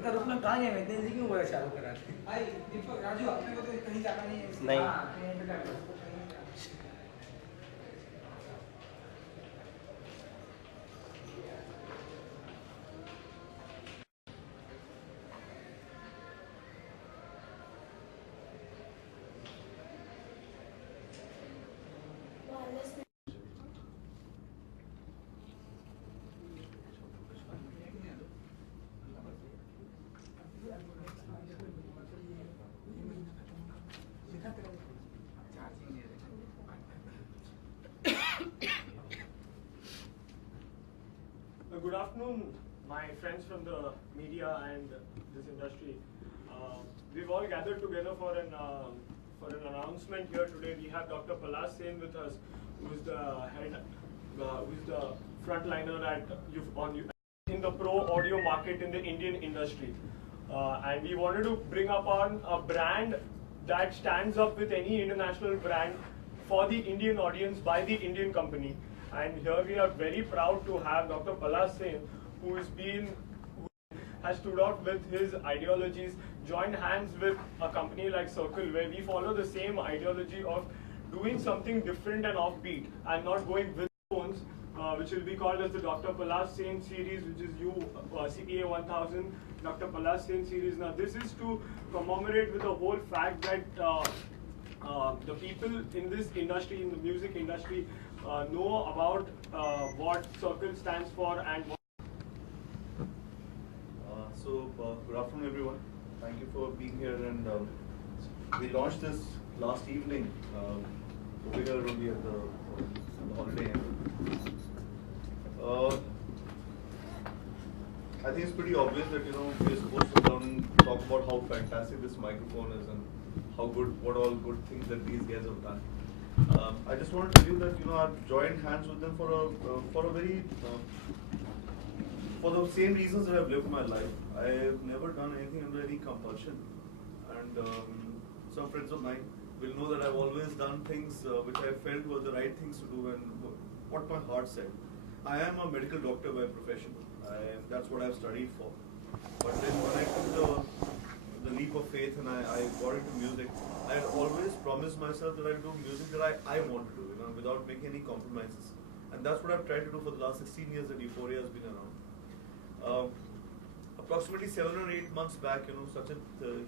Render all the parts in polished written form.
उनका रुकना कहाँ है, मैं जी क्यों बोला चालू करा भाई दीपक राजू अपने को तो कहीं जाना नहीं है नहीं यहीं पे कर लो Good afternoon, my friends from the media and this industry. We've all gathered together for an announcement here today. We have Dr. Palash Sen with us, who is the head, who is the frontliner in the pro audio market in the Indian industry. And we wanted to bring upon a brand that stands up with any international brand for the Indian audience by the Indian company. And here we are very proud to have Dr. Palash Sen, who has stood out with his ideologies, joined hands with a company like Circle, where we follow the same ideology of doing something different and offbeat, and not going with phones, which will be called as the Dr. Palash Sen series, which is CPA 1000, Dr. Palash Sen series. Now, this is to commemorate with the whole fact that the people in this industry, in the music industry, know about what Circle stands for and what. Good afternoon, everyone. Thank you for being here. And we launched this last evening over here only at the Holiday Inn. I think it's pretty obvious that we're supposed to come and talk about how fantastic this microphone is and what all good things that these guys have done. I just want to tell you that I've joined hands with them for the same reasons that I've lived my life. I've never done anything under any compulsion, and some friends of mine will know that I've always done things which I felt were the right things to do and what my heart said. I am a medical doctor by profession. That's what I've studied for. But then when I took the leap of faith and I got into music, I had always promised myself that I'd do music that I want to do, without making any compromises. And that's what I've tried to do for the last 16 years that Euphoria has been around. Approximately 7 or 8 months back, Sachin,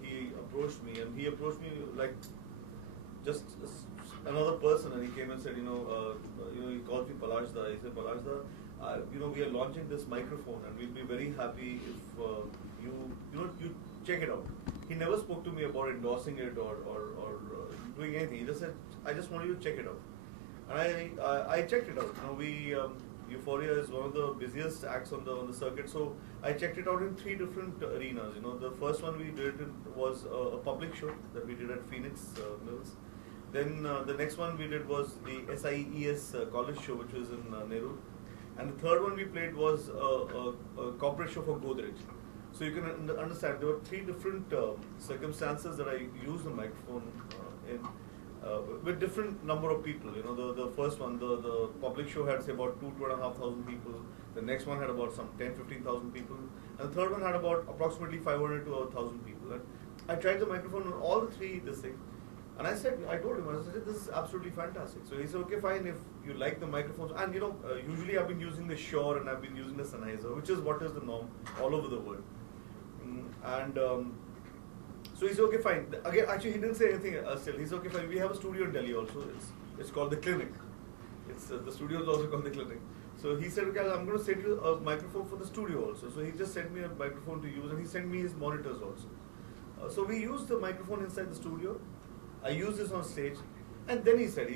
he approached me, and he approached me like just another person, and he came and said, he called me Palashda. He said, Palashda, we are launching this microphone, and we'll be very happy if you check it out. He never spoke to me about endorsing it or doing anything. He just said, I just want you to check it out. And I checked it out. Euphoria is one of the busiest acts on the circuit, so I checked it out in 3 different arenas. The first one we did was a public show that we did at Phoenix Mills. Then the next one we did was the SIES college show, which was in Nehru. And the third one we played was a corporate show for Godrej. So you can understand there were 3 different circumstances that I used the microphone in. With different number of people. The first one, the public show had say about 2,500 people. The next one had about some 10,000-15,000 people, and the third one had about approximately 500 to 1,000 people. And I tried the microphone on all the 3 this thing, and I told him, I said, this is absolutely fantastic. So he said, okay, fine, if you like the microphones, and usually I've been using the Shure and I've been using the Sennheiser, which is what is the norm all over the world, So he said, okay, fine. Again, actually, he didn't say anything still. He said, okay, fine. We have a studio in Delhi also. It's called The Clinic. The studio is also called The Clinic. So he said, okay, I'm going to send you a microphone for the studio also. So he just sent me a microphone to use, and he sent me his monitors also. So we used the microphone inside the studio. I used this on stage. And then he said,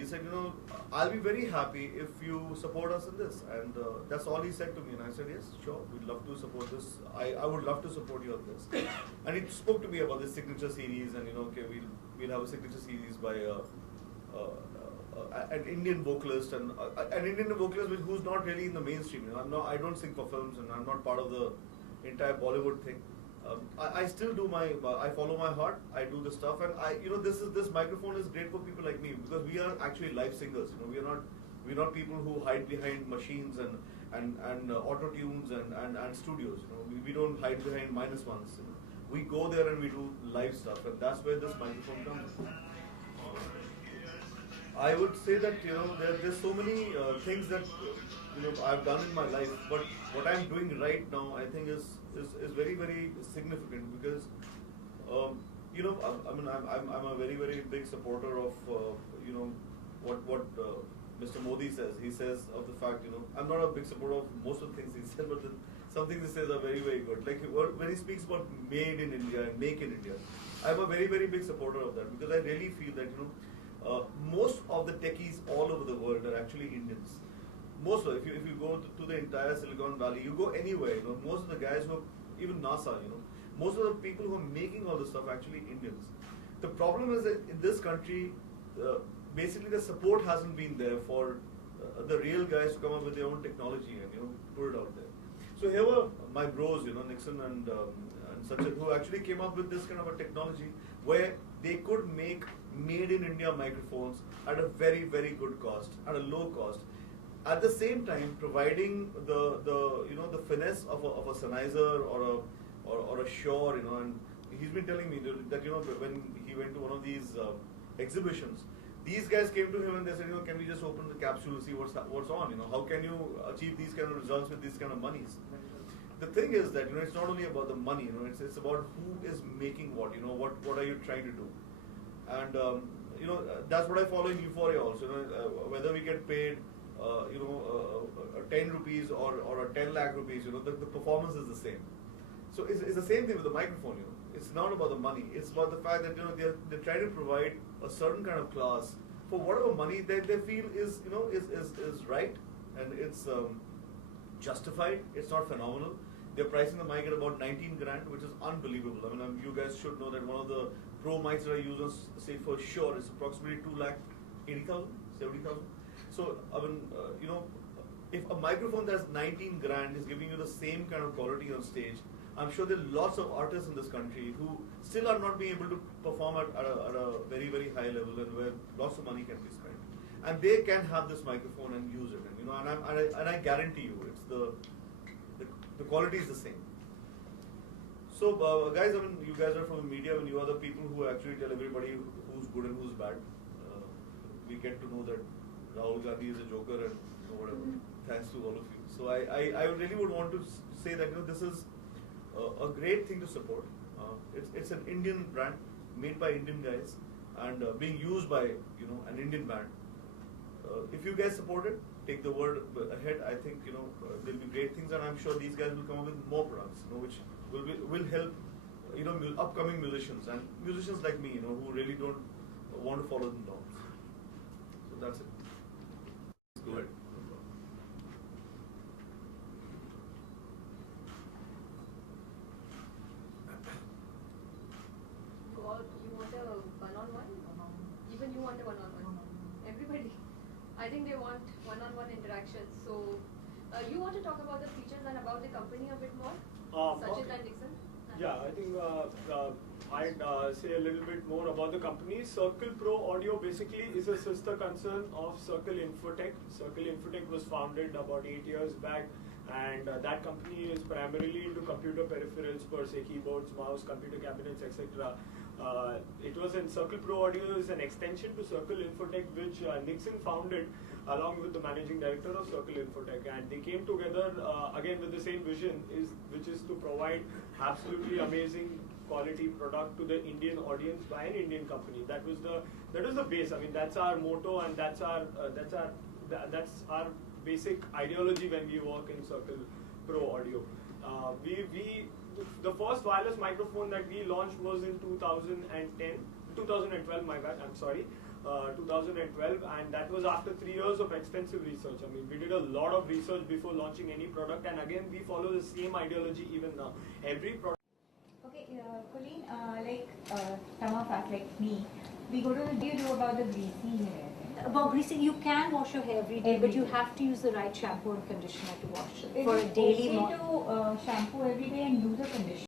I'll be very happy if you support us in this. And that's all he said to me. And I said, yes, sure, we'd love to support this. I would love to support you on this. And he spoke to me about this signature series, and okay, we'll have a signature series by an Indian vocalist, and an Indian vocalist who's not really in the mainstream. I don't sing for films, and I'm not part of the entire Bollywood thing. I still do I follow my heart. I do the stuff, and this microphone is great for people like me, because we are actually live singers. We're not people who hide behind machines and auto tunes and studios. You know, we don't hide behind -1s. You know. We go there and we do live stuff, and that's where this microphone comes. I would say that there's so many things that I've done in my life, but what I'm doing right now I think is very, very significant because I'm a very, very big supporter of what Mr. Modi says. He says of the fact I'm not a big supporter of most of the things he said, but some things he says are very, very good. Like when he speaks about made in India and make in India, I'm a very, very big supporter of that because I really feel that most of the techies all over the world are actually Indians. Most of if you go to the entire Silicon Valley, you go anywhere, most of the guys who are, even NASA, most of the people who are making all this stuff are actually Indians. The problem is that in this country, basically the support hasn't been there for the real guys to come up with their own technology and put it out there. So here were my bros, Nixon and Sachin, who actually came up with this kind of a technology where they could make made in India microphones at a very, very good cost, at a low cost. At the same time, providing the finesse of a Sennheiser or a Shure, and he's been telling me that when he went to one of these exhibitions, these guys came to him and they said, can we just open the capsule and see what's on? How can you achieve these kind of results with these kind of monies? The thing is that it's not only about the money. It's about who is making what. What are you trying to do? And that's what I follow in Euphoria also. Whether we get paid 10 rupees or a 10 lakh rupees, the performance is the same. So it's the same thing with the microphone. It's not about the money. It's about the fact that they're trying to provide a certain kind of class for whatever money they feel is right, and it's justified. It's not phenomenal. They're pricing the mic at about 19 grand, which is unbelievable. I mean, you guys should know that one of the pro mics that I use on, say, for Shure is approximately 2,80,000, 70,000. So, I mean, if a microphone that's 19 grand is giving you the same kind of quality on stage, I'm sure there are lots of artists in this country who still are not being able to perform at a very, very high level and where lots of money can be spent. And they can have this microphone and use it. And I guarantee you, it's the quality is the same. So, guys, I mean, you guys are from the media, and you are the people who actually tell everybody who's good and who's bad. We get to know that Rahul Gandhi is a joker and whatever. Thanks to all of you. So, I really would want to say that this is a great thing to support. It's an Indian brand made by Indian guys and being used by an Indian band. If you guys support it, take the word ahead. I think there'll be great things, and I'm sure these guys will come up with more products, which will help upcoming musicians and musicians like me, who really don't want to follow the norms. So that's it. Go ahead. You want a one-on-one? Even you want a one-on-one? Everybody. I think they want one-on-one interactions. So, you want to talk about the features and about the company a bit more? Sachin and Nixon? Yeah, I think I'd say a little bit more about the company. Circle Pro Audio basically is a sister concern of Circle Infotech. Circle Infotech was founded about 8 years back, and that company is primarily into computer peripherals per se, keyboards, mouse, computer cabinets, etc. It was in Circle Pro Audio is an extension to Circle Infotech, which Nixon founded along with the managing director of Circle Infotech, and they came together again with the same vision, which is to provide absolutely amazing quality product to the Indian audience by an Indian company. That was the base. I mean, that's our motto, and that's our basic ideology when we work in Circle Pro Audio. The first wireless microphone that we launched was in 2012, my bad, I'm sorry, 2012, and that was after 3 years of extensive research. I mean, we did a lot of research before launching any product, and again, we follow the same ideology even now. Every product. Okay, Colleen, like Tamafac, like me, we go to the, do you know about the greasy hair? About greasing, you can wash your hair every day, but you have to use the right shampoo and conditioner to wash it for a daily. Is it okay to shampoo every day and use a conditioner?